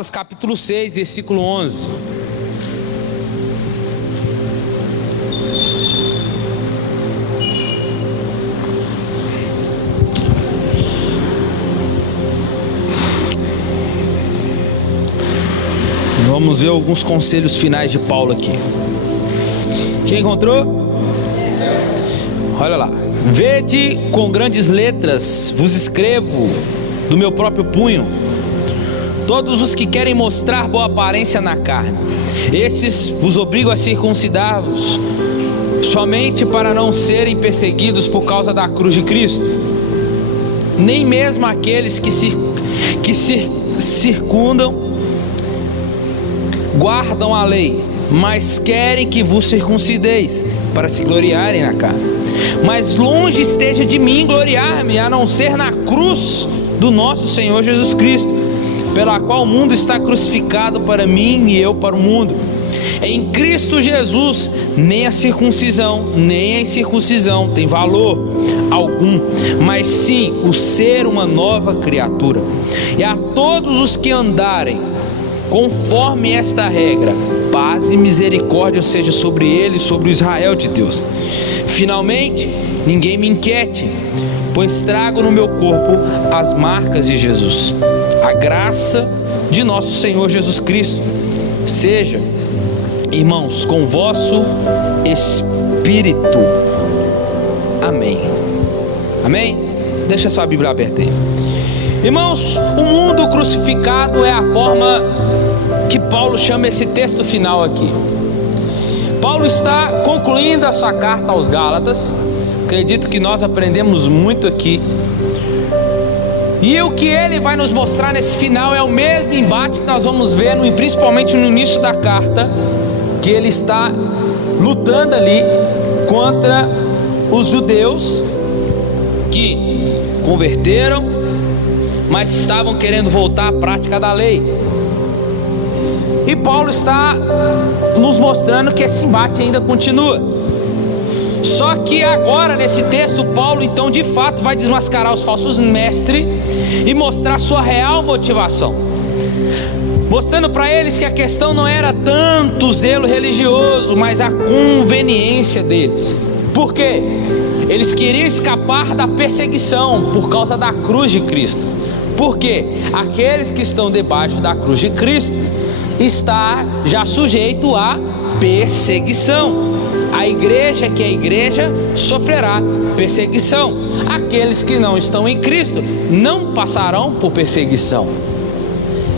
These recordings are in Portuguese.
Gálatas capítulo 6, versículo 11. Vamos ver alguns conselhos finais de Paulo aqui. Quem encontrou? Olha lá. Vede com grandes letras, vos escrevo do meu próprio punho, todos os que querem mostrar boa aparência na carne, esses vos obrigo a circuncidar-vos, somente para não serem perseguidos por causa da cruz de Cristo. Nem mesmo aqueles que circundam guardam a lei, mas querem que vos circuncideis, para se gloriarem na carne. Mas longe esteja de mim gloriar-me, a não ser na cruz do nosso Senhor Jesus Cristo, pela qual o mundo está crucificado para mim e eu para o mundo. Em Cristo Jesus, nem a circuncisão, nem a incircuncisão tem valor algum, mas sim o ser uma nova criatura. E a todos os que andarem conforme esta regra, paz e misericórdia seja sobre eles, sobre o Israel de Deus. Finalmente, ninguém me inquiete, pois trago no meu corpo as marcas de Jesus. A graça de nosso Senhor Jesus Cristo seja, irmãos, com o vosso espírito. Amém. Amém? Deixa sua Bíblia aberta aí. Irmãos, o mundo crucificado é a forma que Paulo chama esse texto final aqui. Paulo está concluindo a sua carta aos Gálatas. Acredito que nós aprendemos muito aqui. E o que ele vai nos mostrar nesse final é o mesmo embate que nós vamos ver, principalmente no início da carta, que ele está lutando ali contra os judeus que converteram, mas estavam querendo voltar à prática da lei. E Paulo está nos mostrando que esse embate ainda continua. Só que agora nesse texto, Paulo então de fato vai desmascarar os falsos mestres e mostrar sua real motivação, mostrando para eles que a questão não era tanto o zelo religioso, mas a conveniência deles. Por quê? Eles queriam escapar da perseguição por causa da cruz de Cristo. Porque aqueles que estão debaixo da cruz de Cristo está já sujeito à perseguição. A igreja que é a igreja sofrerá perseguição. Aqueles que não estão em Cristo não passarão por perseguição.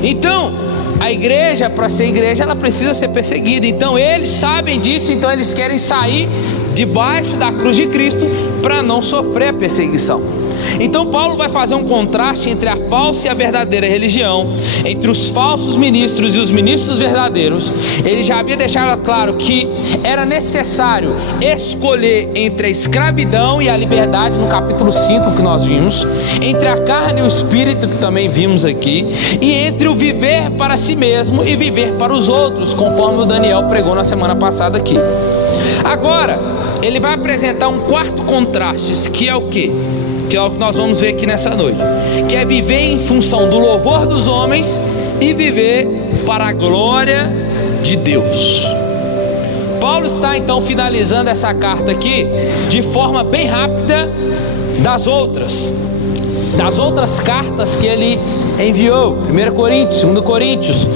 Então, a igreja, para ser igreja, ela precisa ser perseguida. Então eles sabem disso, então eles querem sair debaixo da cruz de Cristo para não sofrer a perseguição. Então Paulo vai fazer um contraste entre a falsa e a verdadeira religião, entre os falsos ministros e os ministros verdadeiros. Ele já havia deixado claro que era necessário escolher entre a escravidão e a liberdade, no capítulo 5 que nós vimos, entre a carne e o espírito, que também vimos aqui, e entre o viver para si mesmo e viver para os outros, conforme o Daniel pregou na semana passada aqui. Agora ele vai apresentar um quarto contraste, que é o quê? Que é o que nós vamos ver aqui nessa noite, que é viver em função do louvor dos homens e viver para a glória de Deus. Paulo está então finalizando essa carta aqui de forma bem rápida das outras cartas que ele enviou: 1 Coríntios, 2 Coríntios,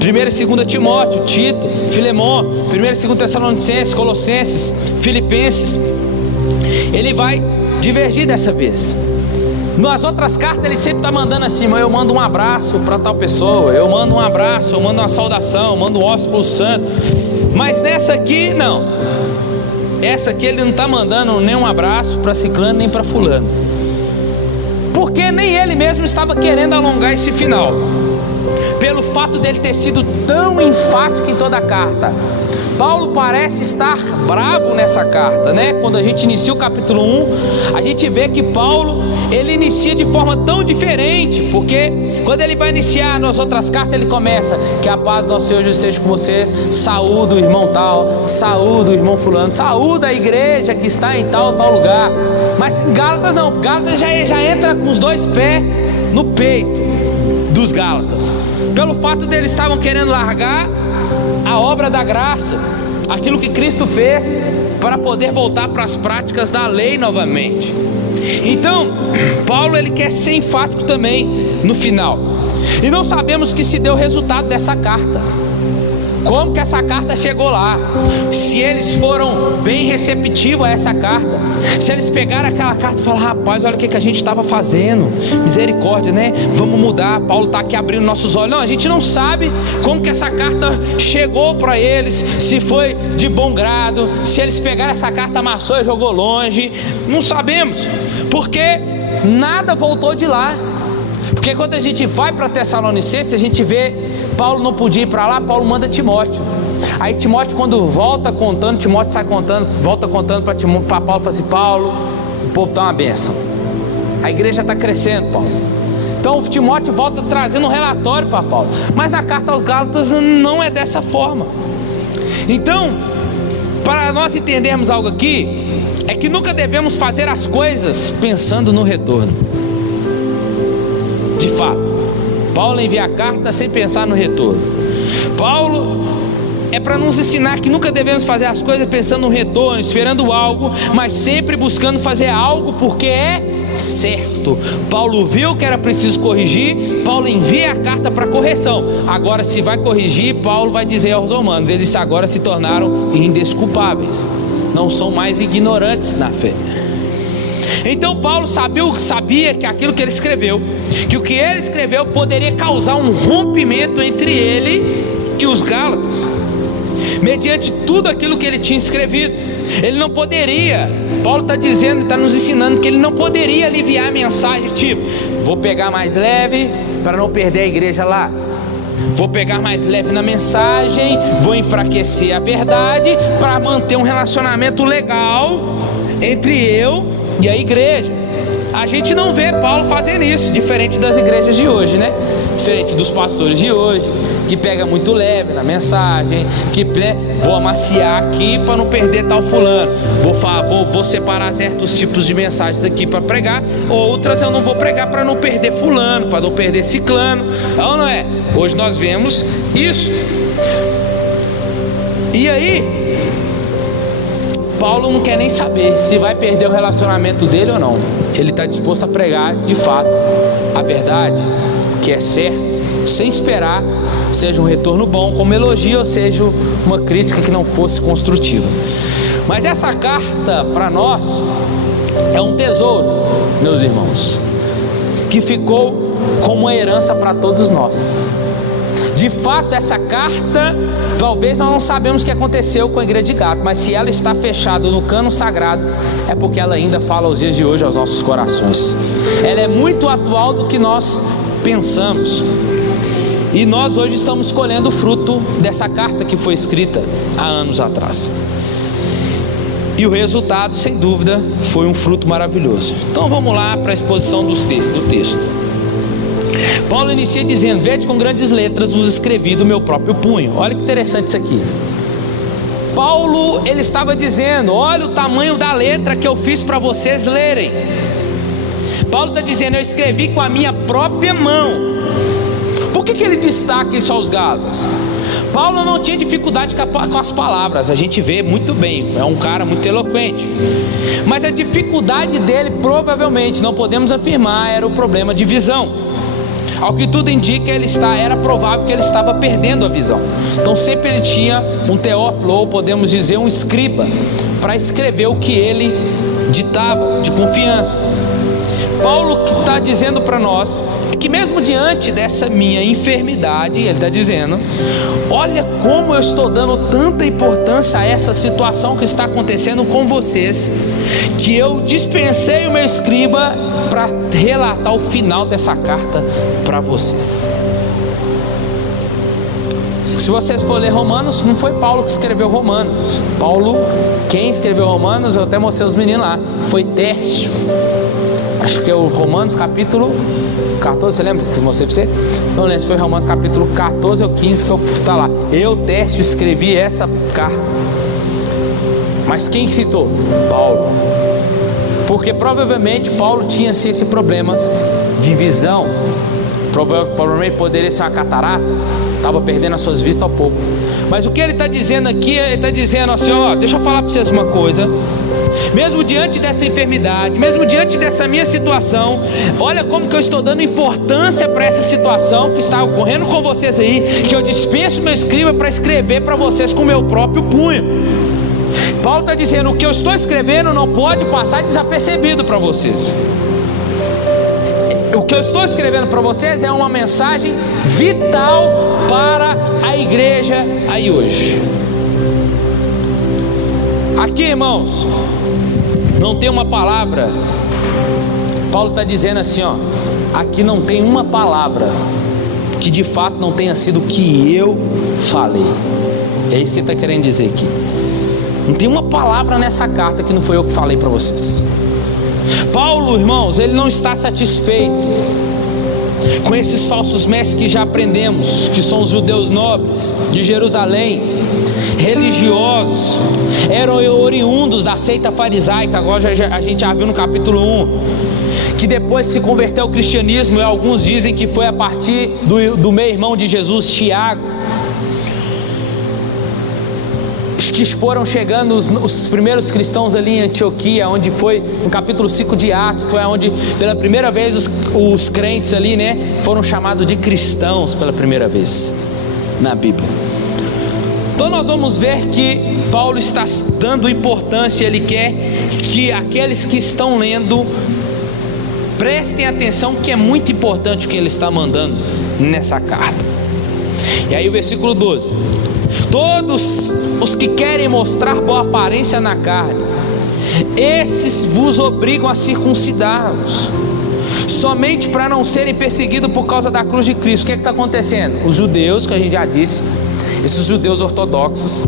1 e 2 Timóteo, Tito, Filemon, 1 e 2 Tessalonicenses, Colossenses, Filipenses. Ele vai divergir dessa vez. Nas outras cartas ele sempre está mandando assim: eu mando um abraço para tal pessoa, eu mando um abraço, eu mando uma saudação, eu mando um ósculo santo. Mas nessa aqui não. Essa aqui ele não está mandando nem um abraço para ciclano nem para fulano, porque nem ele mesmo estava querendo alongar esse final, pelo fato dele ter sido tão enfático em toda a carta. Paulo parece estar bravo nessa carta, né? Quando a gente inicia o capítulo 1, a gente vê que Paulo, ele inicia de forma tão diferente, porque quando ele vai iniciar nas outras cartas, ele começa: que a paz do nosso Senhor Jesus esteja com vocês, saúde o irmão tal, saúde o irmão fulano, saúde a igreja que está em tal lugar. Mas em Gálatas não, Gálatas já entra com os dois pés no peito. dos Gálatas, pelo fato deles estavam querendo largar a obra da graça, aquilo que Cristo fez, para poder voltar para as práticas da lei novamente. Então, Paulo ele quer ser enfático também no final. E não sabemos que se deu o resultado dessa carta. Como que essa carta chegou lá? Se eles foram bem receptivos a essa carta, se eles pegaram aquela carta e falaram: rapaz, olha o que a gente estava fazendo, misericórdia, né? Vamos mudar, Paulo está aqui abrindo nossos olhos. Não, a gente não sabe como que essa carta chegou para eles, se foi de bom grado, se eles pegaram essa carta, amassou e jogou longe. Não sabemos, porque nada voltou de lá. Porque quando a gente vai para Tessalonicenses, a gente vê Paulo não podia ir para lá, Paulo manda Timóteo. Aí Timóteo, quando volta contando, Timóteo sai contando, volta contando para Paulo, fala assim: Paulo, o povo está uma bênção, a igreja está crescendo, Paulo. Então Timóteo volta trazendo um relatório para Paulo. Mas na carta aos Gálatas não é dessa forma. Então, para nós entendermos algo aqui, é que nunca devemos fazer as coisas pensando no retorno. De fato, Paulo envia a carta sem pensar no retorno. Paulo é para nos ensinar que nunca devemos fazer as coisas pensando no retorno, esperando algo, mas sempre buscando fazer algo porque é certo. Paulo viu que era preciso corrigir, Paulo envia a carta para correção. Agora, se vai corrigir, Paulo vai dizer aos romanos: eles agora se tornaram indesculpáveis, não são mais ignorantes na fé. Então Paulo sabia que aquilo que ele escreveu, que o que ele escreveu poderia causar um rompimento entre ele e os Gálatas, mediante tudo aquilo que ele tinha escrevido. Ele não poderia, Paulo está dizendo, está nos ensinando que ele não poderia aliviar a mensagem, tipo: vou pegar mais leve para não perder a igreja lá, vou pegar mais leve na mensagem, vou enfraquecer a verdade para manter um relacionamento legal entre eu e a igreja. A gente não vê Paulo fazendo isso, diferente das igrejas de hoje, né? Diferente dos pastores de hoje, que pega muito leve na mensagem, que vou amaciar aqui para não perder tal fulano, vou separar certos tipos de mensagens aqui para pregar, outras eu não vou pregar para não perder fulano, para não perder ciclano. Não é? Hoje nós vemos isso. E aí Paulo não quer nem saber se vai perder o relacionamento dele ou não. Ele está disposto a pregar de fato a verdade, que é certo, sem esperar seja um retorno bom como elogio, ou seja uma crítica que não fosse construtiva. Mas essa carta para nós é um tesouro, meus irmãos, que ficou como uma herança para todos nós. De fato, essa carta, talvez nós não sabemos o que aconteceu com a igreja de Gálatas, mas se ela está fechada no cano sagrado, é porque ela ainda fala aos dias de hoje aos nossos corações. Ela é muito atual do que nós pensamos, e nós hoje estamos colhendo o fruto dessa carta que foi escrita há anos atrás. E o resultado, sem dúvida, foi um fruto maravilhoso. Então vamos lá para a exposição do texto. Paulo inicia dizendo: vede com grandes letras vos escrevi do meu próprio punho. Olha que interessante isso aqui. Paulo, ele estava dizendo: olha o tamanho da letra que eu fiz para vocês lerem. Paulo está dizendo: eu escrevi com a minha própria mão. Por que ele destaca isso aos Gálatas? Paulo não tinha dificuldade com as palavras, a gente vê muito bem, é um cara muito eloquente. Mas a dificuldade dele, provavelmente, não podemos afirmar, era o problema de visão. Ao que tudo indica, era provável que ele estava perdendo a visão. Então sempre ele tinha um teófilo, ou podemos dizer um escriba, para escrever o que ele ditava, de confiança. Paulo que está dizendo para nós é que mesmo diante dessa minha enfermidade, ele está dizendo: olha como eu estou dando tanta importância a essa situação que está acontecendo com vocês, que eu dispensei o meu escriba para relatar o final dessa carta para vocês. Se vocês for ler Romanos, não foi Paulo que escreveu Romanos. Quem escreveu Romanos, eu até mostrei os meninos lá, foi Tércio. Acho que é o Romanos capítulo 14, você lembra que eu mostrei para você? Não lembro se foi Romanos capítulo 14 ou 15 que eu está lá. Eu, Tércio, escrevi essa carta. Mas quem citou? Paulo. Porque provavelmente Paulo tinha esse problema de visão. provavelmente poderia ser uma catarata, estava perdendo as suas vistas ao pouco. Mas o que ele está dizendo aqui, ele está dizendo assim, ó, deixa eu falar para vocês uma coisa. Mesmo diante dessa enfermidade, mesmo diante dessa minha situação, olha como que eu estou dando importância para essa situação que está ocorrendo com vocês aí, que eu dispenso meu escriba para escrever para vocês com o meu próprio punho. Paulo está dizendo, o que eu estou escrevendo não pode passar desapercebido para vocês. O que eu estou escrevendo para vocês é uma mensagem vital para a igreja aí hoje. Aqui, irmãos, não tem uma palavra. Paulo está dizendo assim, ó, aqui não tem uma palavra que de fato não tenha sido o que eu falei. É isso que ele está querendo dizer aqui. Não tem uma palavra nessa carta que não foi eu que falei para vocês. Paulo, irmãos, ele não está satisfeito com esses falsos mestres que já aprendemos, que são os judeus nobres de Jerusalém, religiosos, eram oriundos da seita farisaica. Agora a gente já viu no capítulo 1, que depois se converteu ao cristianismo, e alguns dizem que foi a partir do meio-irmão de Jesus, Tiago, que foram chegando os primeiros cristãos ali em Antioquia, onde foi no capítulo 5 de Atos, que foi onde pela primeira vez os crentes ali, né, foram chamados de cristãos pela primeira vez na Bíblia. Então nós vamos ver que Paulo está dando importância, ele quer que aqueles que estão lendo prestem atenção, que é muito importante o que ele está mandando nessa carta. E aí o versículo 12: todos os que querem mostrar boa aparência na carne, esses vos obrigam a circuncidar-vos, somente para não serem perseguidos por causa da cruz de Cristo. O que está acontecendo? Os judeus, que a gente já disse, esses judeus ortodoxos,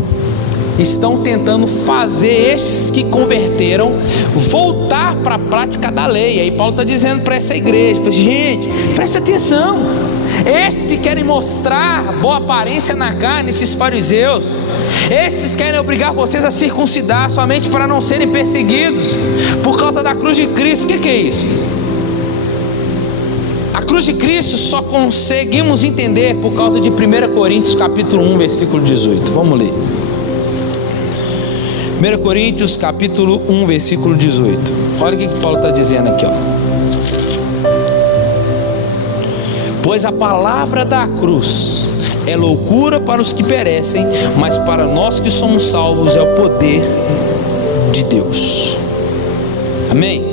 estão tentando fazer estes que converteram voltar para a prática da lei. Aí Paulo está dizendo para essa igreja, gente, presta atenção, esses que querem mostrar boa aparência na carne, esses fariseus, esses querem obrigar vocês a circuncidar somente para não serem perseguidos por causa da cruz de Cristo. O que é isso? A cruz de Cristo só conseguimos entender por causa de 1 Coríntios capítulo 1, versículo 18. Vamos ler 1 Coríntios capítulo 1, versículo 18. Olha o que Paulo está dizendo aqui, ó. Pois a palavra da cruz é loucura para os que perecem, mas para nós que somos salvos é o poder de Deus. Amém?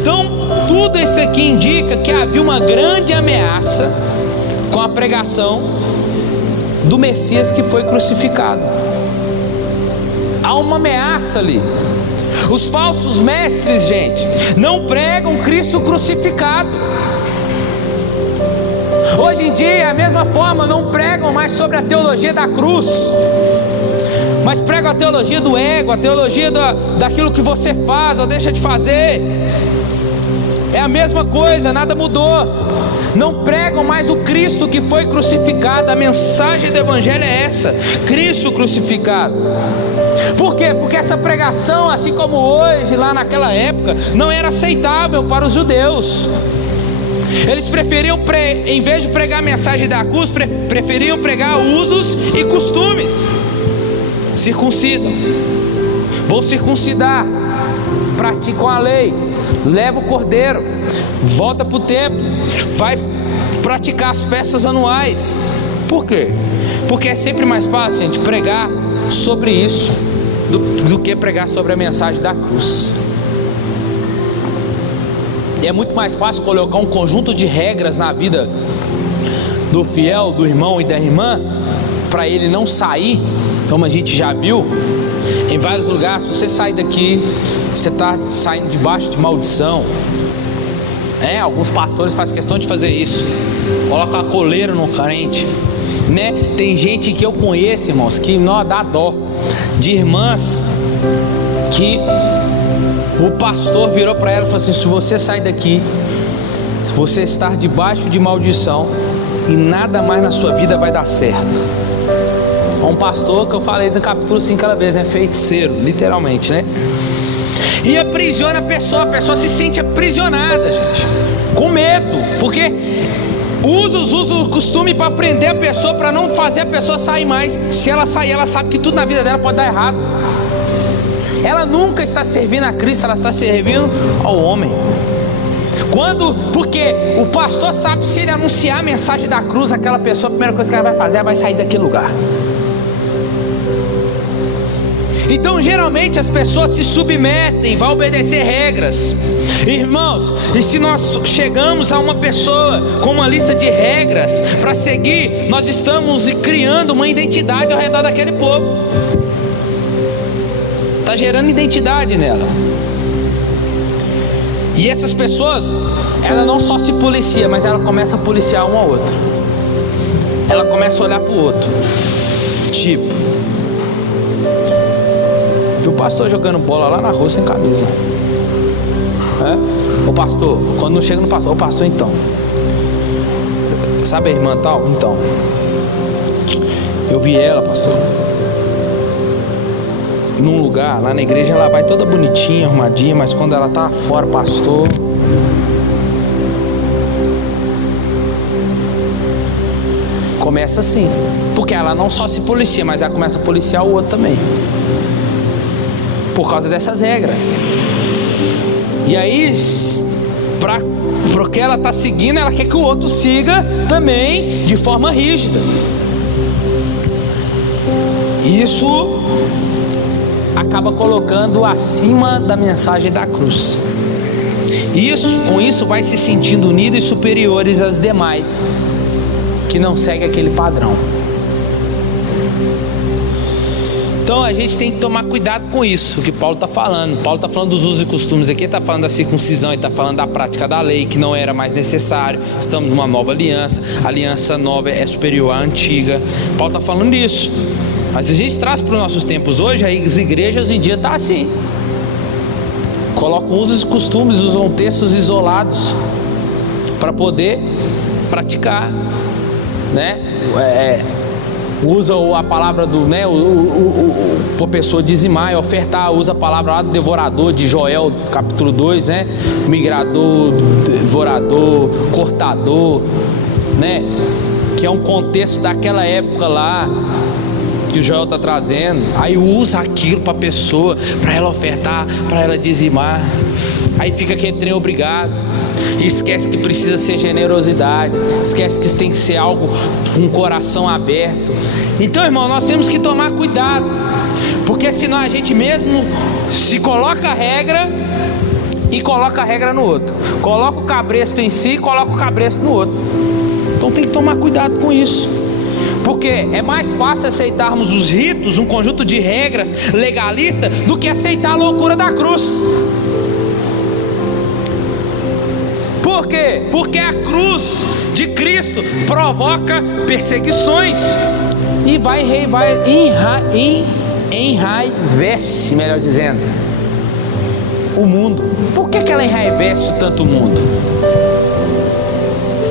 Então, tudo isso aqui indica que havia uma grande ameaça com a pregação do Messias que foi crucificado. Há uma ameaça ali. Os falsos mestres, gente, não pregam Cristo crucificado. Hoje em dia, a mesma forma, não pregam mais sobre a teologia da cruz, mas pregam a teologia do ego, a teologia daquilo que você faz ou deixa de fazer. É a mesma coisa, nada mudou. Não pregam mais o Cristo que foi crucificado. A mensagem do Evangelho é essa: Cristo crucificado. Por quê? Porque essa pregação, assim como hoje, lá naquela época, não era aceitável para os judeus. Eles preferiam, em vez de pregar a mensagem da cruz, preferiam pregar usos e costumes. Circuncidam, vou circuncidar, praticam a lei, leva o cordeiro, volta para o templo, vai praticar as festas anuais. Por quê? Porque é sempre mais fácil, gente, pregar sobre isso do que pregar sobre a mensagem da cruz. É muito mais fácil colocar um conjunto de regras na vida do fiel, do irmão e da irmã, para ele não sair, como a gente já viu em vários lugares. Se você sair daqui, você está saindo debaixo de maldição. Alguns pastores fazem questão de fazer isso, coloca a coleira no crente, né? Tem gente que eu conheço, irmãos, que não dá dó, de irmãs que o pastor virou para ela e falou assim: se você sair daqui, você está debaixo de maldição e nada mais na sua vida vai dar certo. Um pastor que eu falei no capítulo 5 aquela vez, né? Feiticeiro, literalmente, né? e aprisiona a pessoa se sente aprisionada, gente, com medo, porque usa o costume para prender a pessoa, para não fazer a pessoa sair mais. Se ela sair, ela sabe que tudo na vida dela pode dar errado. Ela nunca está servindo a Cristo, ela está servindo ao homem. Porque o pastor sabe, se ele anunciar a mensagem da cruz, aquela pessoa, a primeira coisa que ela vai fazer, ela vai sair daquele lugar. Então geralmente as pessoas se submetem, vão obedecer regras. Irmãos, e se nós chegamos a uma pessoa com uma lista de regras para seguir, nós estamos criando uma identidade ao redor daquele povo. Está gerando identidade nela. E essas pessoas, ela não só se policia, mas ela começa a policiar um ao outro. Ela começa a olhar para o outro. Tipo, viu o pastor jogando bola lá na rua sem camisa? O pastor, quando não chega no pastor, o pastor, então, sabe a irmã tal? Então, eu vi ela, pastor, num lugar, lá na igreja, ela vai toda bonitinha, arrumadinha, mas quando ela tá fora, pastor, começa assim, porque ela não só se policia, mas ela começa a policiar o outro também, por causa dessas regras. E aí, porque ela está seguindo, ela quer que o outro siga também de forma rígida. Isso acaba colocando acima da mensagem da cruz. Com isso vai se sentindo unidos e superiores às demais, que não seguem aquele padrão. Então a gente tem que tomar cuidado com isso que Paulo está falando. Paulo está falando dos usos e costumes aqui, está falando da circuncisão, ele está falando da prática da lei, que não era mais necessário. Estamos numa nova aliança, a aliança nova é superior à antiga. Paulo está falando disso. Mas a gente traz para os nossos tempos hoje, as igrejas hoje em dia estão assim. Colocam usos e costumes, usam textos isolados para poder praticar, né? Usa a palavra do, né, a pessoa dizimar e ofertar, usa a palavra lá do devorador de Joel, capítulo 2, né? Migrador, devorador, cortador, né? Que é um contexto daquela época lá que o Joel está trazendo. Aí usa aquilo para a pessoa, para ela ofertar, para ela dizimar. Aí fica aquele trem obrigado. E esquece que precisa ser generosidade, esquece que tem que ser algo com o coração aberto. Então, irmão, nós temos que tomar cuidado, porque senão a gente mesmo se coloca a regra e coloca a regra no outro, coloca o cabresto em si e coloca o cabresto no outro. Então tem que tomar cuidado com isso, porque é mais fácil aceitarmos os ritos, um conjunto de regras legalista, do que aceitar a loucura da cruz. Por quê? Porque a cruz de Cristo provoca perseguições e enraivece, melhor dizendo, o mundo. Por que ela enraivece tanto o mundo?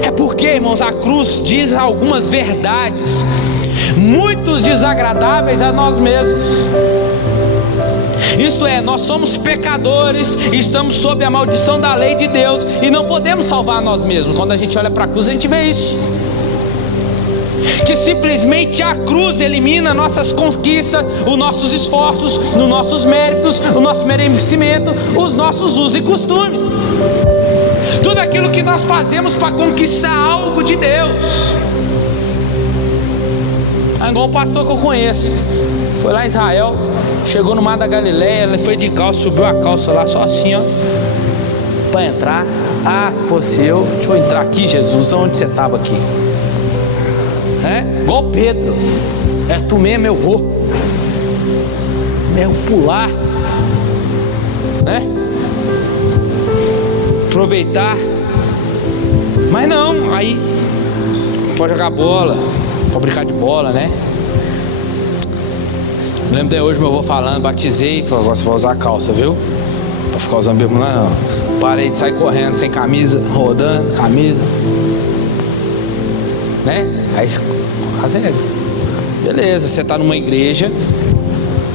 É porque, irmãos, a cruz diz algumas verdades muito desagradáveis a nós mesmos. Isto é, nós somos pecadores, estamos sob a maldição da lei de Deus e não podemos salvar nós mesmos. Quando a gente olha para a cruz, a gente vê isso, que simplesmente a cruz elimina nossas conquistas, os nossos esforços, os nossos méritos, o nosso merecimento, os nossos usos e costumes, tudo aquilo que nós fazemos para conquistar algo de Deus. Igual um pastor que eu conheço, foi lá em Israel, chegou no Mar da Galileia, ele foi de calça, subiu a calça lá só assim, ó, para entrar. Se fosse eu, deixa eu entrar aqui, Jesus, onde você estava aqui? Igual Pedro, tu mesmo, eu vou pular, né? Aproveitar. Mas não, aí pode jogar bola, pode brincar de bola, né? Me lembro até hoje, meu avô falando, batizei, agora você vai usar a calça, viu? Pra ficar usando bermuda não. Parei de sair correndo sem camisa, rodando, camisa, né? Aí, beleza, você tá numa igreja,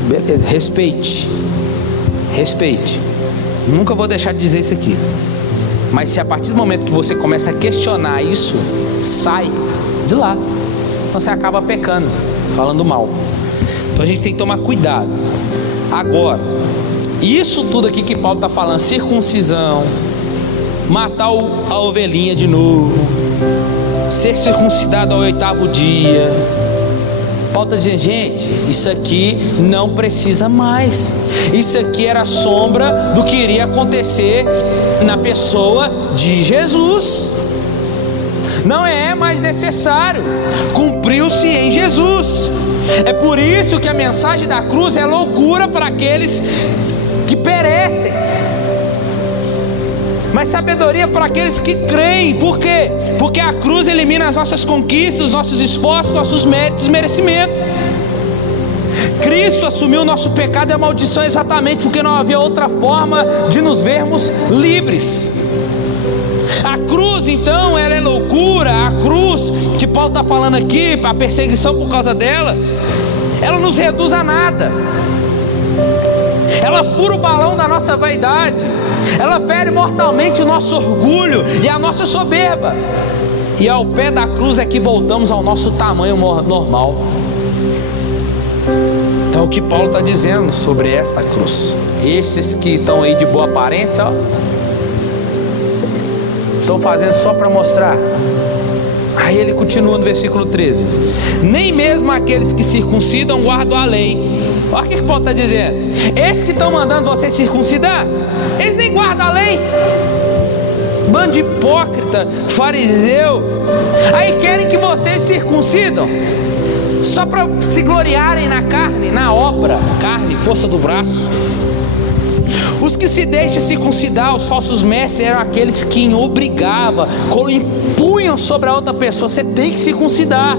beleza, respeite. nunca vou deixar de dizer isso aqui. Mas se a partir do momento que você começa a questionar isso, sai de lá. Então você acaba pecando, falando mal. Então a gente tem que tomar cuidado. Agora, isso tudo aqui que Paulo está falando, circuncisão, matar a ovelhinha de novo, ser circuncidado ao 8º dia, Paulo está dizendo, gente, isso aqui não precisa mais. Isso aqui era a sombra do que iria acontecer na pessoa de Jesus. Não é mais necessário, cumpriu-se em Jesus. É por isso que a mensagem da cruz é loucura para aqueles que perecem, mas sabedoria para aqueles que creem. Por quê? Porque a cruz elimina as nossas conquistas, os nossos esforços, nossos méritos, merecimento. Cristo assumiu o nosso pecado e a maldição exatamente porque não havia outra forma de nos vermos livres. A cruz então, ela é loucura. A cruz que Paulo está falando aqui, a perseguição por causa dela, ela nos reduz a nada. Ela fura o balão da nossa vaidade. Ela fere mortalmente o nosso orgulho e a nossa soberba. E ao pé da cruz é que voltamos ao nosso tamanho normal. Então o que Paulo está dizendo sobre esta cruz, esses que estão aí de boa aparência, ó, estão fazendo só para mostrar. Aí ele continua no versículo 13: nem mesmo aqueles que circuncidam guardam a lei. Olha o que Paulo está dizendo. Esses que estão mandando você circuncidar, eles nem guardam a lei. Bando de hipócrita, fariseu. Aí querem que vocês circuncidam só para se gloriarem na carne, na obra, carne, força do braço. Os que se deixam circuncidar, os falsos mestres, eram aqueles que obrigavam, impunham sobre a outra pessoa: você tem que circuncidar,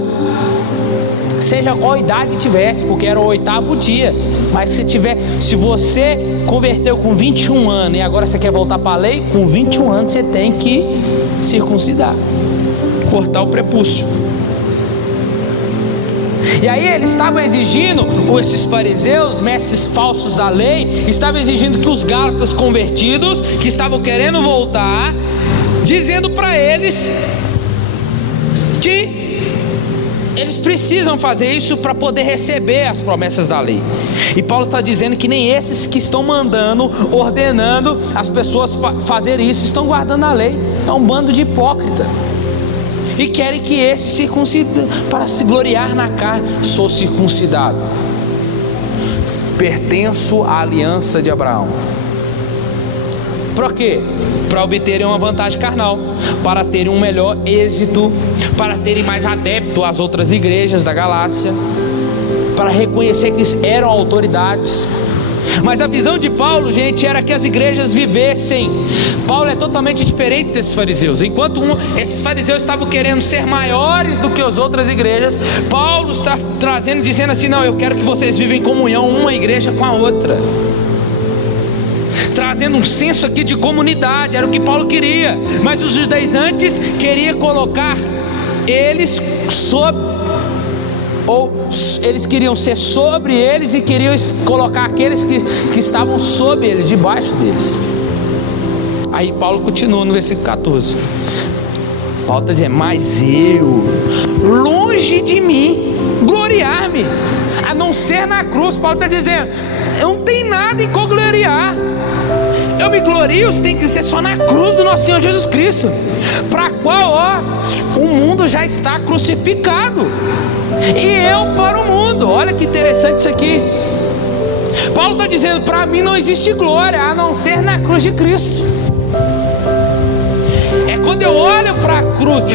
seja qual idade tivesse, porque era o 8º dia. Mas se você converteu com 21 anos e agora você quer voltar para a lei, com 21 anos você tem que circuncidar, cortar o prepúcio. E aí eles estavam exigindo, esses fariseus, mestres falsos da lei, estavam exigindo que os gálatas convertidos, que estavam querendo voltar, dizendo para eles que eles precisam fazer isso para poder receber as promessas da lei. E Paulo está dizendo que nem esses que estão mandando, ordenando as pessoas fazerem isso, estão guardando a lei. É um bando de hipócrita. E querem que esses circuncidam para se gloriar na carne. Sou circuncidado, pertenço à aliança de Abraão. Para quê? Para obterem uma vantagem carnal, para terem um melhor êxito, para terem mais adepto às outras igrejas da Galácia, para reconhecer que eram autoridades. Mas a visão de Paulo, gente, era que as igrejas vivessem. Paulo é totalmente diferente desses fariseus. Enquanto esses fariseus estavam querendo ser maiores do que as outras igrejas, Paulo está trazendo, dizendo assim: não, eu quero que vocês vivem em comunhão, uma igreja com a outra, trazendo um senso aqui de comunidade. Era o que Paulo queria. Mas os judaizantes queriam colocar eles eles queriam ser sobre eles e queriam colocar aqueles que estavam sob eles, debaixo deles. Aí Paulo continua no versículo 14. Paulo está dizendo: mas eu, longe de mim gloriar-me, a não ser na cruz. Paulo está dizendo: eu não tenho nada em gloriar. Eu me glorio, tem que ser só na cruz do nosso Senhor Jesus Cristo, para a qual o mundo já está crucificado, e eu para o mundo. Olha que interessante isso aqui. Paulo está dizendo: para mim não existe glória a não ser na cruz de Cristo. É quando eu olho para a cruz,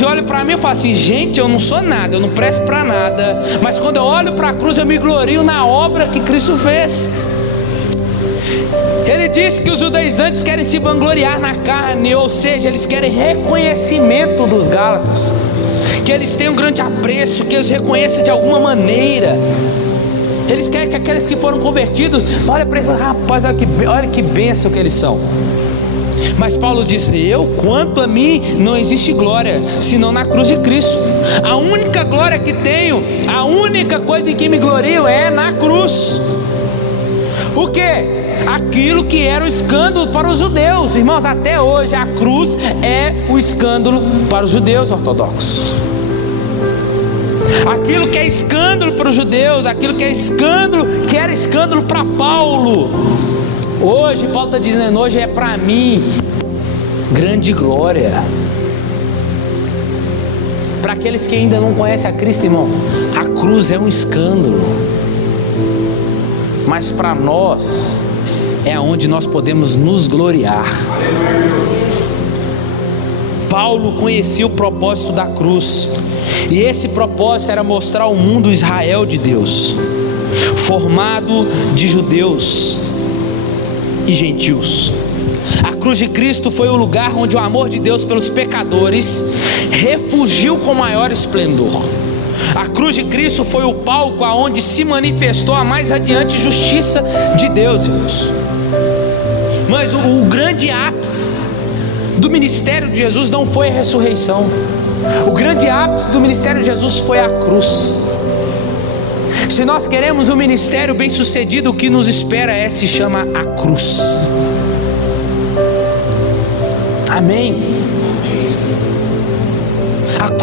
e olho para mim, eu falo assim: gente, eu não sou nada, eu não presto para nada. Mas quando eu olho para a cruz, eu me glorio na obra que Cristo fez. Ele disse que os judaizantes querem se vangloriar na carne, ou seja, eles querem reconhecimento dos gálatas, que eles tenham um grande apreço, que eles reconheçam de alguma maneira. Eles querem que aqueles que foram convertidos, olha para eles, rapaz, olha que bênção que eles são. Mas Paulo diz: eu, quanto a mim, não existe glória senão na cruz de Cristo. A única glória que tenho, a única coisa em que me glorio é na cruz. O que? aquilo que era o escândalo para os judeus. Irmãos, até hoje a cruz é o escândalo para os judeus ortodoxos. Aquilo que é escândalo para os judeus, aquilo que é escândalo, que era escândalo para Paulo, hoje Paulo está dizendo, hoje é para mim grande glória. Para aqueles que ainda não conhecem a Cristo, irmão, a cruz é um escândalo, mas para nós é onde nós podemos nos gloriar. Paulo conhecia o propósito da cruz, e esse propósito era mostrar ao mundo o Israel de Deus, formado de judeus e gentios. A cruz de Cristo foi o lugar onde o amor de Deus pelos pecadores refugiu com maior esplendor. A cruz de Cristo foi o palco aonde se manifestou a mais radiante justiça de Deus, irmãos. Mas o grande ápice do ministério de Jesus não foi a ressurreição. O grande ápice do ministério de Jesus foi a cruz. Se nós queremos um ministério bem sucedido, o que nos espera se chama a cruz. Amém?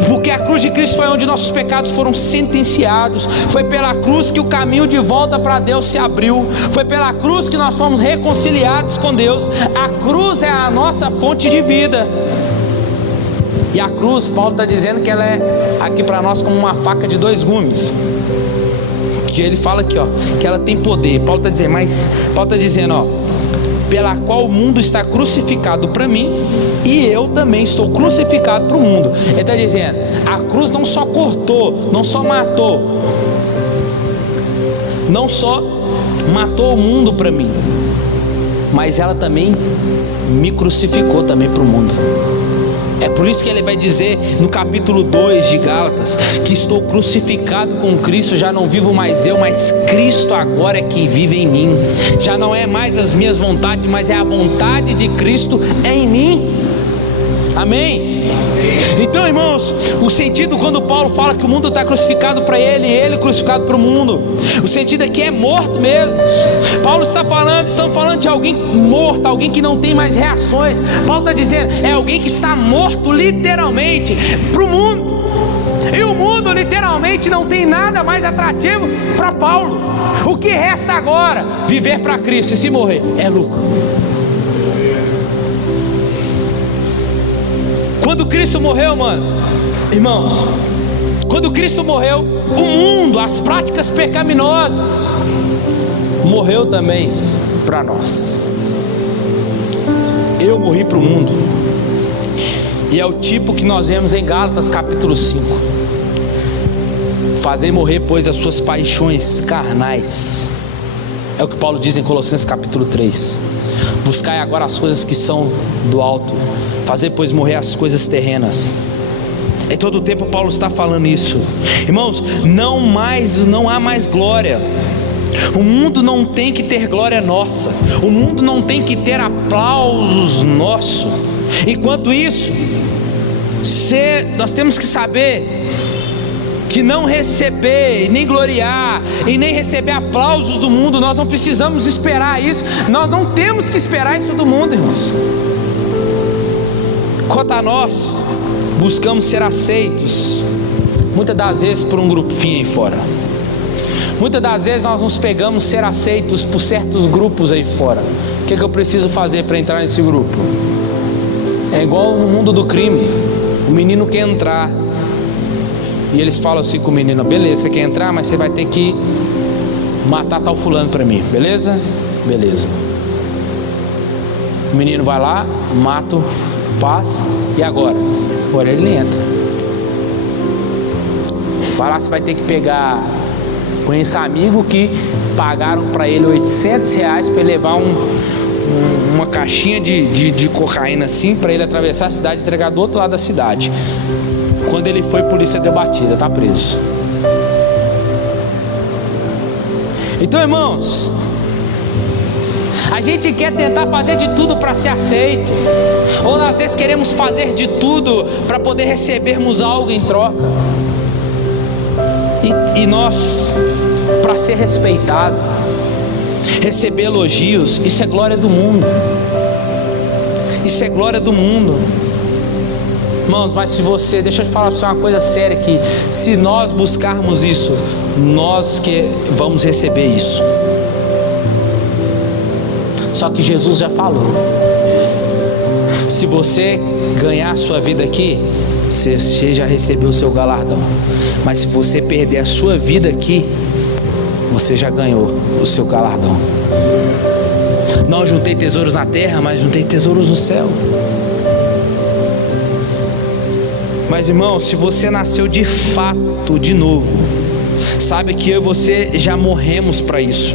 Porque a cruz de Cristo foi onde nossos pecados foram sentenciados. Foi pela cruz que o caminho de volta para Deus se abriu. Foi pela cruz que nós fomos reconciliados com Deus. A cruz é a nossa fonte de vida. E a cruz, Paulo está dizendo que ela é aqui para nós como uma faca de 2 gumes. Que ele fala aqui, ó, que ela tem poder. Paulo está dizendo, pela qual o mundo está crucificado para mim, e eu também estou crucificado para o mundo. Ele está dizendo, a cruz não só cortou, não só matou, não só matou o mundo para mim, mas ela também me crucificou também para o mundo. É por isso que ele vai dizer no capítulo 2 de Gálatas, que estou crucificado com Cristo, já não vivo mais eu, mas Cristo agora é quem vive em mim. Já não é mais as minhas vontades, mas é a vontade de Cristo em mim. Amém? Então, irmãos, o sentido quando Paulo fala que o mundo está crucificado para ele e ele crucificado para o mundo, o sentido aqui é morto mesmo. Paulo estamos falando de alguém morto, alguém que não tem mais reações. Paulo está dizendo, é alguém que está morto literalmente para o mundo. E o mundo literalmente não tem nada mais atrativo para Paulo. O que resta agora? Viver para Cristo, e se morrer é lucro. Quando Cristo morreu, irmãos, quando Cristo morreu, o mundo, as práticas pecaminosas, morreu também para nós. Eu morri para o mundo, e é o tipo que nós vemos em Gálatas capítulo 5. Fazer morrer, pois, as suas paixões carnais. É o que Paulo diz em Colossenses capítulo 3. Buscai agora as coisas que são do alto, fazer, pois, morrer as coisas terrenas. Em todo o tempo Paulo está falando isso. Irmãos, não há mais glória. O mundo não tem que ter glória nossa. O mundo não tem que ter aplausos nossos. Enquanto isso, nós temos que saber que não receber, nem gloriar, e nem receber aplausos do mundo, nós não precisamos esperar isso. Nós não temos que esperar isso do mundo, irmãos. Quanto a nós, buscamos ser aceitos, muitas das vezes por um grupinho aí fora. Muitas das vezes nós nos pegamos ser aceitos por certos grupos aí fora. O que eu preciso fazer para entrar nesse grupo? É igual no mundo do crime. O menino quer entrar, e eles falam assim com o menino, beleza, você quer entrar, mas você vai ter que matar tal fulano para mim, beleza? Beleza. O menino vai lá, mata, passa, e agora? Agora ele nem entra. Vai lá, você vai ter que pegar. Conheço amigo que pagaram para ele R$800 para ele levar uma caixinha de cocaína assim, para ele atravessar a cidade e entregar do outro lado da cidade. Quando ele foi, a polícia deu batida, está preso. Então, irmãos, a gente quer tentar fazer de tudo para ser aceito, ou às vezes queremos fazer de tudo para poder recebermos algo em troca. E nós, para ser respeitado, receber elogios, isso é glória do mundo. Isso é glória do mundo. Irmãos, mas se você, deixa eu te falar para você uma coisa séria aqui, se nós buscarmos isso, nós que vamos receber isso. Só que Jesus já falou, se você ganhar a sua vida aqui, você já recebeu o seu galardão. Mas se você perder a sua vida aqui, você já ganhou o seu galardão. Não juntei tesouros na terra, mas juntei tesouros no céu. Mas irmão, se você nasceu de fato de novo, sabe que eu e você já morremos para isso.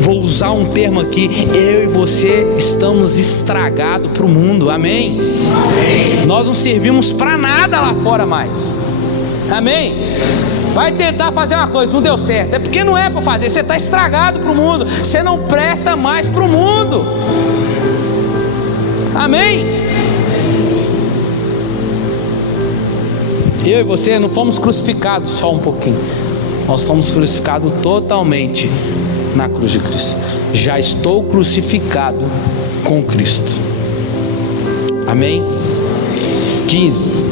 Vou usar um termo aqui, eu e você estamos estragados para o mundo, amém? Amém? Nós não servimos para nada lá fora mais, amém? Vai tentar fazer uma coisa, não deu certo, é porque não é para fazer, você está estragado para o mundo, você não presta mais para o mundo, amém? Eu e você não fomos crucificados só um pouquinho, nós somos crucificados totalmente na cruz de Cristo. Já estou crucificado com Cristo, amém? 15.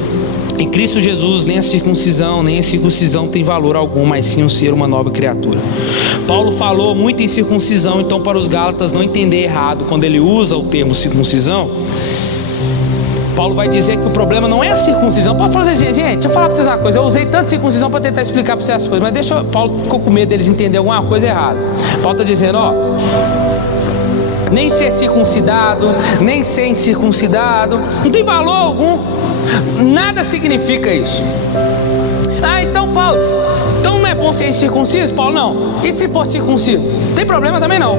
Em Cristo Jesus nem a circuncisão nem a incircuncisão tem valor algum, mas sim o ser uma nova criatura. Paulo falou muito em circuncisão, então para os Gálatas não entender errado, quando ele usa o termo circuncisão, Paulo vai dizer que o problema não é a circuncisão. Paulo fala assim, gente, deixa eu falar para vocês uma coisa, eu usei tanto circuncisão para tentar explicar para vocês as coisas, mas Paulo ficou com medo deles entenderem alguma coisa errada. Paulo está dizendo, nem ser circuncidado, nem ser incircuncidado, não tem valor algum, nada significa isso. Então Paulo, então não é bom ser incircunciso? Paulo, não. E se for circunciso? Não tem problema também não.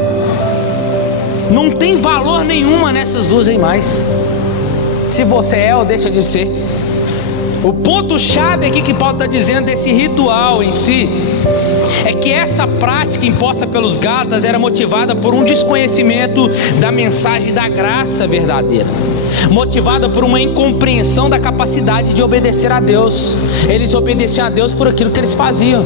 Não tem valor nenhuma nessas duas aí mais. Se você é ou deixa de ser. O ponto chave aqui que Paulo está dizendo desse ritual em si é que essa prática imposta pelos Gálatas era motivada por um desconhecimento da mensagem da graça verdadeira, motivada por uma incompreensão da capacidade de obedecer a Deus. Eles obedeciam a Deus por aquilo que eles faziam.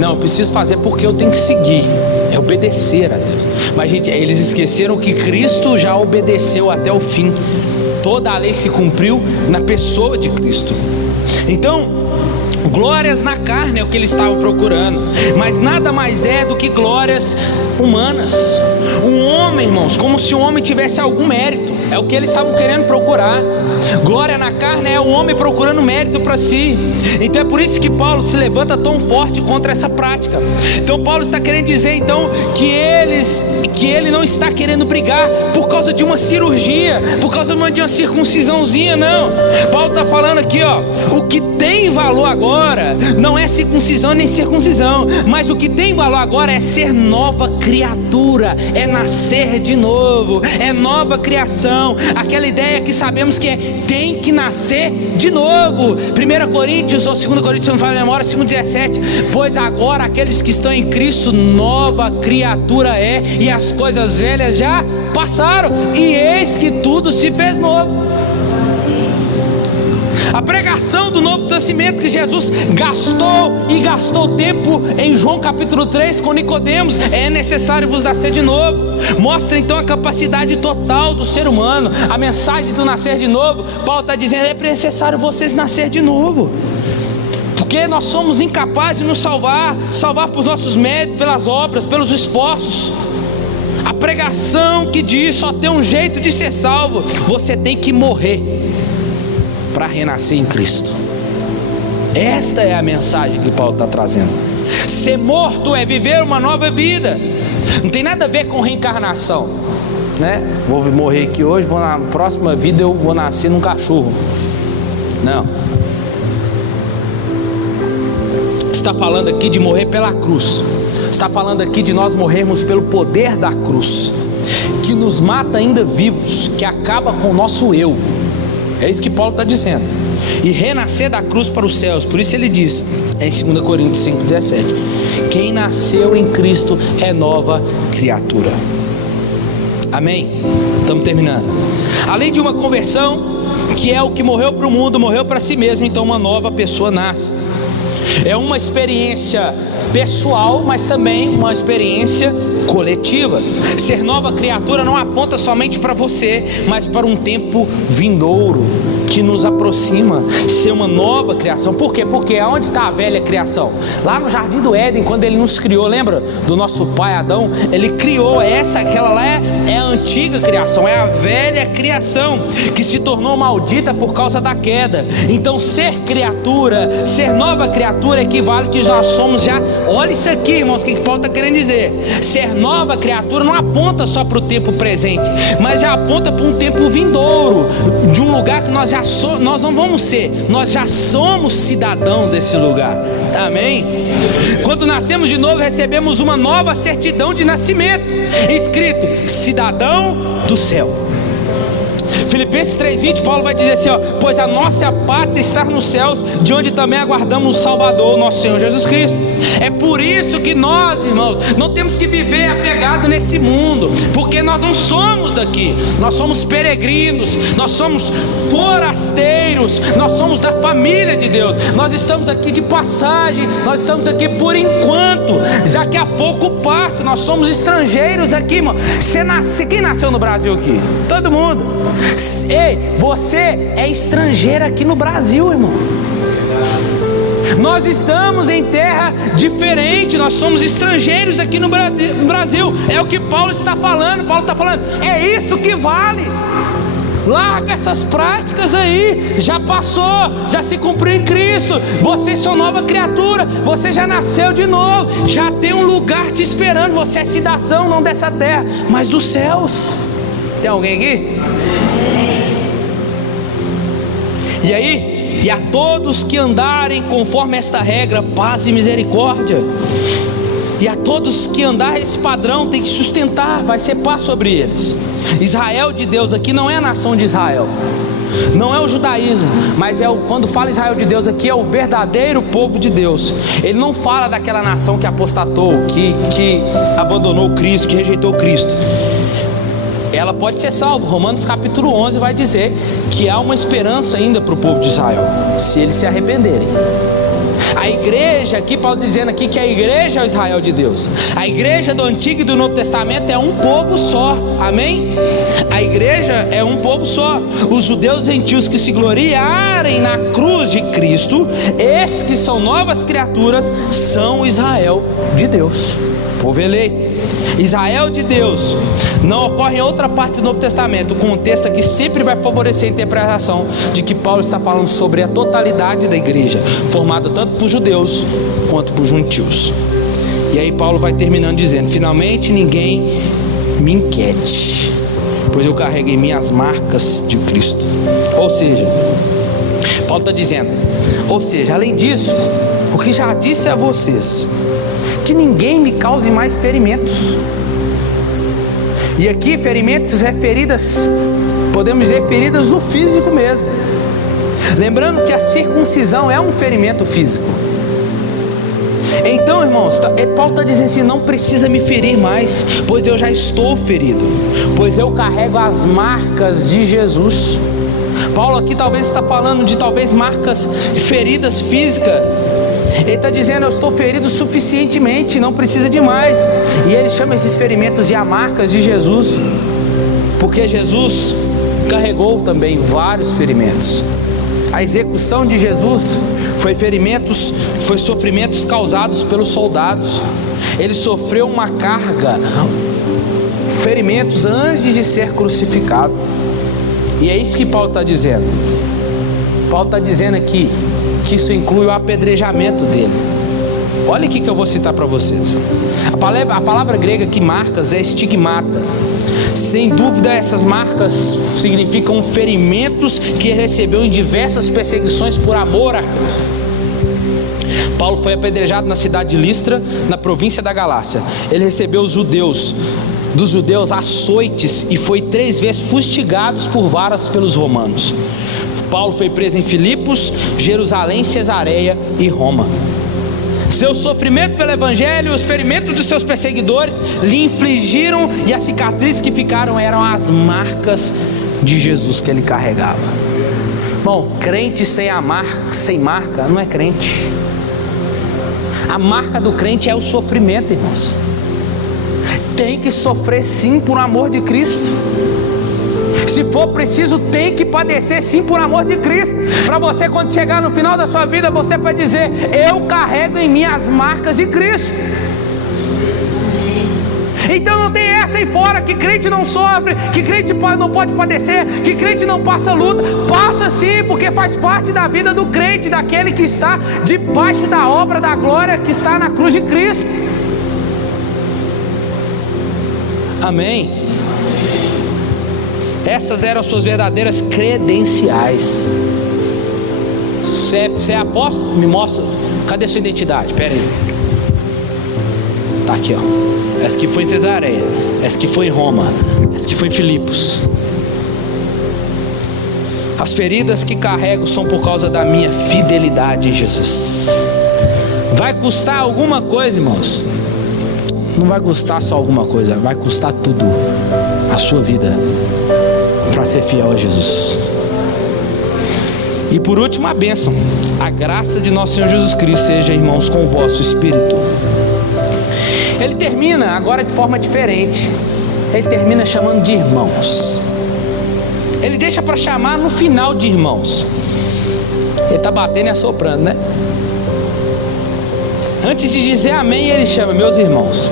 Não, eu preciso fazer porque eu tenho que seguir, é obedecer a Deus. Mas gente, eles esqueceram que Cristo já obedeceu até o fim. Toda a lei se cumpriu na pessoa de Cristo. Então, glórias na carne é o que eles estavam procurando, mas nada mais é do que glórias humanas. Um homem, irmãos, como se o homem tivesse algum mérito, é o que eles estavam querendo procurar. Glória na carne é o homem procurando mérito para si. Então é por isso que Paulo se levanta tão forte contra essa prática. Então Paulo está querendo dizer então que ele não está querendo brigar por causa de uma cirurgia, por causa de uma circuncisãozinha, não. Paulo está falando aqui, o que tem valor agora não é circuncisão nem circuncisão, mas o que tem valor agora é ser nova criatura, é nascer de novo, é nova criação. Aquela ideia que sabemos que tem que nascer de novo. 1 Coríntios ou 2 Coríntios, não falo a memória, 5:17, pois agora aqueles que estão em Cristo, nova criatura é, e as coisas velhas já passaram, e eis que tudo se fez novo. A pregação do Novo Testamento que Jesus gastou tempo em João capítulo 3 com Nicodemos, é necessário vos nascer de novo, mostra então a capacidade total do ser humano. A mensagem do nascer de novo, Paulo está dizendo, é necessário vocês nascer de novo, porque nós somos incapazes de nos salvar por nossos méritos, pelas obras, pelos esforços. A pregação que diz só tem um jeito de ser salvo, você tem que morrer para renascer em Cristo. Esta é a mensagem que Paulo está trazendo. Ser morto é viver uma nova vida. Não tem nada a ver com reencarnação, né? Vou morrer aqui hoje, na próxima vida eu vou nascer num cachorro. Não. Está falando aqui de morrer pela cruz. Está falando aqui de nós morrermos pelo poder da cruz, que nos mata ainda vivos, que acaba com o nosso eu. É isso que Paulo está dizendo. E renascer da cruz para os céus. Por isso ele diz em 2 Coríntios 5:17, quem nasceu em Cristo é nova criatura. Amém? Estamos terminando. Além de uma conversão, que é o que morreu para o mundo, morreu para si mesmo, então uma nova pessoa nasce. É uma experiência pessoal, mas também uma experiência coletiva. Ser nova criatura não aponta somente para você, mas para um tempo vindouro que nos aproxima. Ser uma nova criação. Por quê? Porque aonde está a velha criação? Lá no Jardim do Éden, quando Ele nos criou, lembra do nosso pai Adão? Ele criou aquela lá é a antiga criação, é a velha criação que se tornou maldita por causa da queda. Então ser criatura, ser nova criatura equivale que nós somos já. Olha isso aqui, irmãos, o que Paulo está querendo dizer? Ser nova criatura não aponta só para o tempo presente, mas já aponta para um tempo vindouro, de um lugar que nós não vamos ser, nós já somos cidadãos desse lugar. Amém? Quando nascemos de novo, recebemos uma nova certidão de nascimento, escrito cidadão do céu. Filipenses 3:20, Paulo vai dizer assim, pois a nossa pátria está nos céus, de onde também aguardamos o Salvador, nosso Senhor Jesus Cristo. É por isso que nós, irmãos, não temos que viver apegado nesse mundo, porque nós não somos daqui, nós somos peregrinos, nós somos forasteiros, nós somos da família de Deus, nós estamos aqui de passagem, nós estamos aqui por enquanto, já que a pouco passa, nós somos estrangeiros aqui, irmão. Quem nasceu no Brasil aqui? Todo mundo. Ei, você é estrangeiro aqui no Brasil, irmão. Nós estamos em terra diferente, nós somos estrangeiros aqui no Brasil. É o que Paulo está falando. Paulo está falando, é isso que vale. Larga essas práticas aí, já passou, já se cumpriu em Cristo. Vocês são nova criatura, você já nasceu de novo, já tem um lugar te esperando. Você é cidadão não dessa terra, mas dos céus. Tem alguém aqui? E aí, e a todos que andarem conforme esta regra, paz e misericórdia. E a todos que andar esse padrão tem que sustentar, vai ser paz sobre eles. Israel de Deus aqui não é a nação de Israel, não é o judaísmo, mas quando fala Israel de Deus aqui, é o verdadeiro povo de Deus. Ele não fala daquela nação que apostatou, que abandonou Cristo, que rejeitou Cristo. Ela pode ser salva. Romanos capítulo 11 vai dizer que há uma esperança ainda para o povo de Israel, se eles se arrependerem. A igreja, aqui Paulo dizendo aqui que a igreja é o Israel de Deus. A igreja do Antigo e do Novo Testamento é um povo só, amém? A igreja é um povo só. Os judeus e gentios que se gloriarem na cruz de Cristo, estes que são novas criaturas, são o Israel de Deus, povo eleito. Israel de Deus não ocorre em outra parte do Novo Testamento. O contexto aqui sempre vai favorecer a interpretação de que Paulo está falando sobre a totalidade da igreja, formada tanto por judeus quanto por gentios. E aí Paulo vai terminando dizendo: finalmente ninguém me inquiete, pois eu carrego em mim as marcas de Cristo. Ou seja, Paulo está dizendo, além disso, o que já disse a vocês, que ninguém me cause mais ferimentos. E aqui ferimentos referidas, podemos dizer feridas no físico mesmo. Lembrando que a circuncisão é um ferimento físico. Então, irmãos, Paulo está dizendo assim: não precisa me ferir mais, pois eu já estou ferido, pois eu carrego as marcas de Jesus. Paulo aqui talvez está falando de marcas, feridas físicas. Ele está dizendo: eu estou ferido suficientemente, não precisa de mais. E ele chama esses ferimentos de marcas de Jesus, porque Jesus carregou também vários ferimentos. A execução de Jesus foi sofrimentos causados pelos soldados. Ele sofreu uma carga, ferimentos antes de ser crucificado. E é isso que Paulo está dizendo. Paulo está dizendo aqui que isso inclui o apedrejamento dele. Olha aqui que eu vou citar para vocês. A palavra grega que marcas é estigmata. Sem dúvida, essas marcas significam ferimentos que ele recebeu em diversas perseguições por amor a Cristo. Paulo foi apedrejado na cidade de Listra, na província da Galácia. Ele recebeu dos judeus açoites e foi 3 vezes fustigado por varas pelos romanos. Paulo foi preso em Filipos, Jerusalém, Cesareia e Roma. Seu sofrimento pelo evangelho, os ferimentos dos seus perseguidores lhe infligiram, e as cicatrizes que ficaram eram as marcas de Jesus que ele carregava. Bom, crente sem marca não é crente. A marca do crente é o sofrimento, irmãos. tem que sofrer sim por amor de Cristo. Se for preciso, tem que padecer sim por amor de Cristo. Para você, quando chegar no final da sua vida, você vai dizer: eu carrego em mim as marcas de Cristo. Então não tem essa aí fora, que crente não sofre, que crente não pode padecer, que crente não passa luta. Passa sim, porque faz parte da vida do crente, daquele que está debaixo da obra da glória, que está na cruz de Cristo. Amém? Essas eram suas verdadeiras credenciais. Você é apóstolo? Me mostra. Cadê sua identidade? Espera aí. Está aqui, ó. Essa que foi em Cesareia, essa que foi em Roma, essa que foi em Filipos. As feridas que carrego são por causa da minha fidelidade em Jesus. Vai custar alguma coisa, irmãos? Não vai custar só alguma coisa, vai custar tudo, a sua vida, para ser fiel a Jesus. E por último, a bênção: a graça de nosso Senhor Jesus Cristo seja, irmãos, com o vosso espírito. Ele termina agora de forma diferente. Ele termina chamando de irmãos. Ele deixa para chamar no final de irmãos. Ele está batendo e assoprando, né? Antes de dizer amém, ele chama meus irmãos.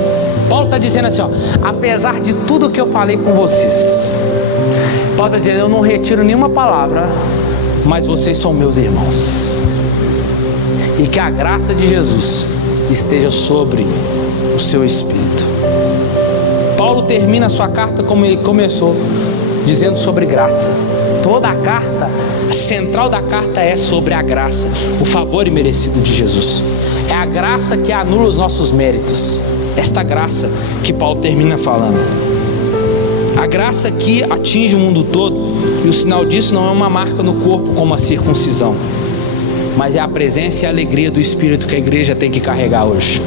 Paulo está dizendo assim, ó: apesar de tudo que eu falei com vocês, Paulo está dizendo: eu não retiro nenhuma palavra, mas vocês são meus irmãos. E que a graça de Jesus esteja sobre o seu espírito. Paulo termina a sua carta como ele começou, dizendo sobre graça. Toda a carta, a central da carta é sobre a graça, o favor imerecido de Jesus. É a graça que anula os nossos méritos. Esta graça que Paulo termina falando, a graça que atinge o mundo todo. E o sinal disso não é uma marca no corpo como a circuncisão, mas é a presença e a alegria do Espírito que a igreja tem que carregar hoje.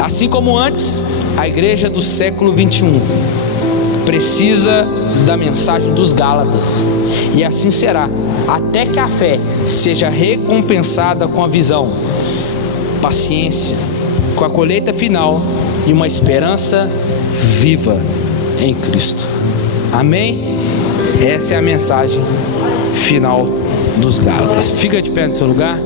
Assim como antes, a igreja do século 21 precisa da mensagem dos Gálatas, e assim será, até que a fé seja recompensada com a visão, paciência, com a colheita final e uma esperança viva em Cristo. Amém? Essa é a mensagem final dos Gálatas. Fica de pé no seu lugar.